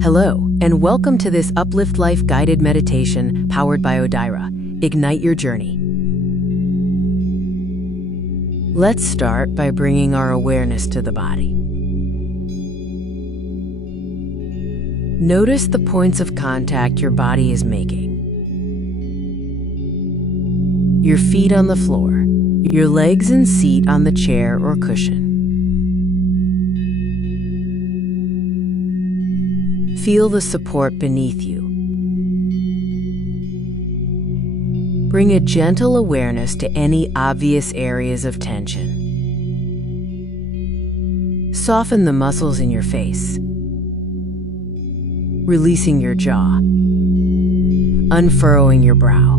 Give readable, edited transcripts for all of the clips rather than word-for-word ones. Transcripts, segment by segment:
Hello, and welcome to this Uplift Life guided meditation powered by Odyra. Ignite your journey. Let's start by bringing our awareness to the body. Notice the points of contact your body is making. Your feet on the floor, your legs and seat on the chair or cushion. Feel the support beneath you. Bring a gentle awareness to any obvious areas of tension. Soften the muscles in your face, releasing your jaw, unfurrowing your brow.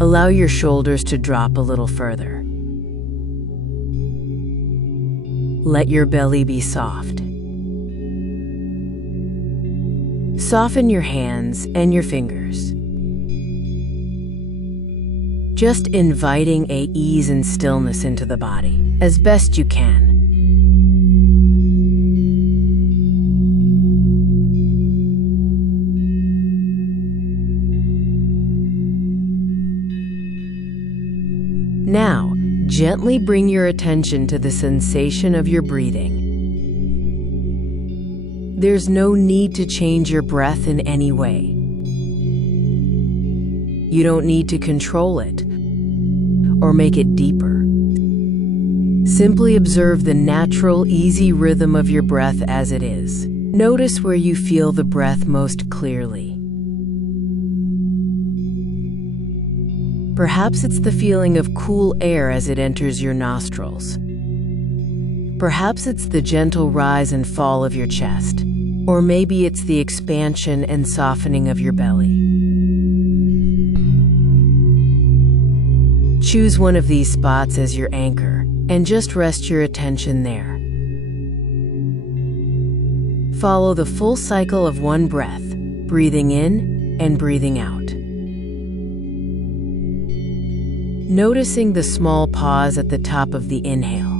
Allow your shoulders to drop a little further. Let your belly be soft. Soften your hands and your fingers, just inviting an ease and stillness into the body as best you can. Now, gently bring your attention to the sensation of your breathing. There's no need to change your breath in any way. You don't need to control it or make it deeper. Simply observe the natural, easy rhythm of your breath as it is. Notice where you feel the breath most clearly. Perhaps it's the feeling of cool air as it enters your nostrils. Perhaps it's the gentle rise and fall of your chest, or maybe it's the expansion and softening of your belly. Choose one of these spots as your anchor and just rest your attention there. Follow the full cycle of one breath, breathing in and breathing out. Noticing the small pause at the top of the inhale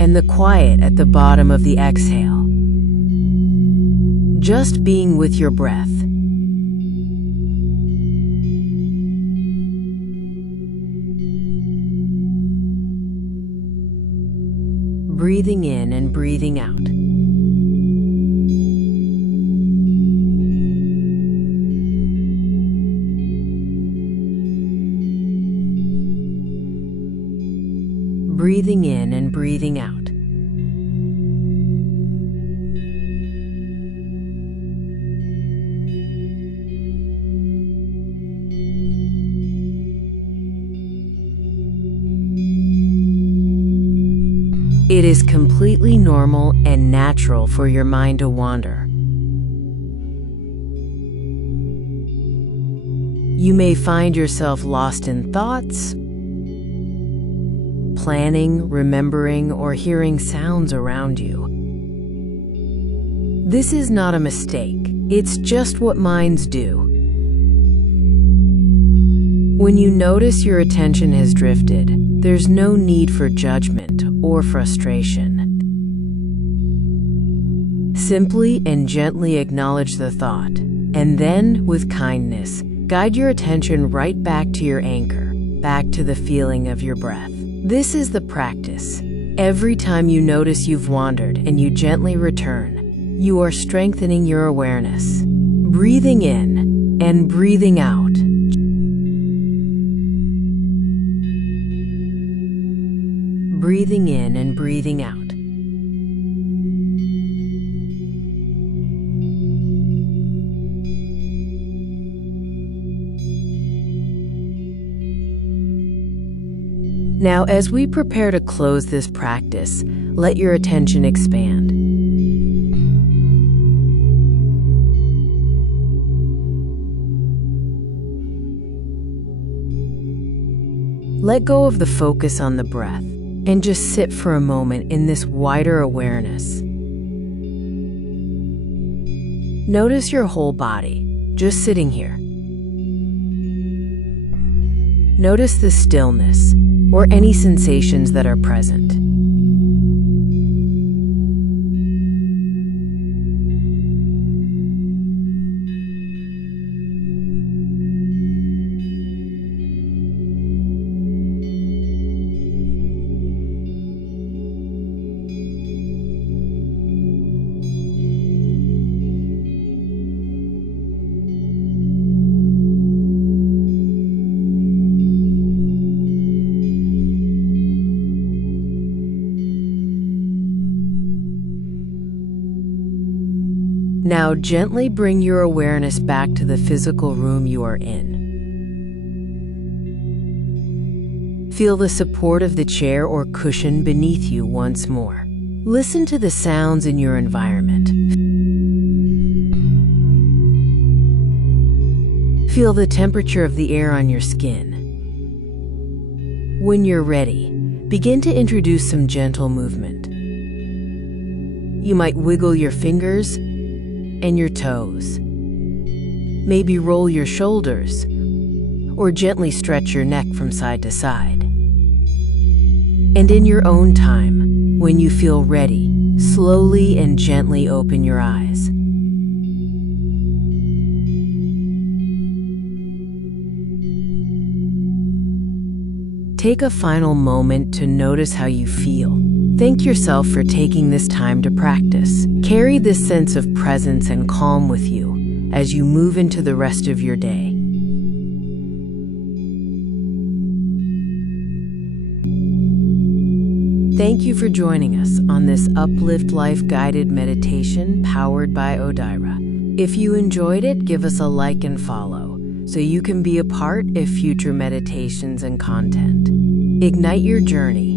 and the quiet at the bottom of the exhale. Just being with your breath. Breathing in and breathing out. Breathing in and breathing out. It is completely normal and natural for your mind to wander. You may find yourself lost in thoughts, planning, remembering, or hearing sounds around you. This is not a mistake. It's just what minds do. When you notice your attention has drifted, there's no need for judgment or frustration. Simply and gently acknowledge the thought, and then, with kindness, guide your attention right back to your anchor, back to the feeling of your breath. This is the practice. Every time you notice you've wandered and you gently return, you are strengthening your awareness. Breathing in and breathing out. Breathing in and breathing out. Now, as we prepare to close this practice, let your attention expand. Let go of the focus on the breath and just sit for a moment in this wider awareness. Notice your whole body, just sitting here. Notice the stillness or any sensations that are present. Now gently bring your awareness back to the physical room you are in. Feel the support of the chair or cushion beneath you once more. Listen to the sounds in your environment. Feel the temperature of the air on your skin. When you're ready, begin to introduce some gentle movement. You might wiggle your fingers and your toes. Maybe roll your shoulders or gently stretch your neck from side to side. And in your own time, when you feel ready, slowly and gently open your eyes. Take a final moment to notice how you feel. Thank yourself for taking this time to practice. Carry this sense of presence and calm with you as you move into the rest of your day. Thank you for joining us on this Uplift Life guided meditation powered by Odyra. If you enjoyed it, give us a like and follow so you can be a part of future meditations and content. Ignite your journey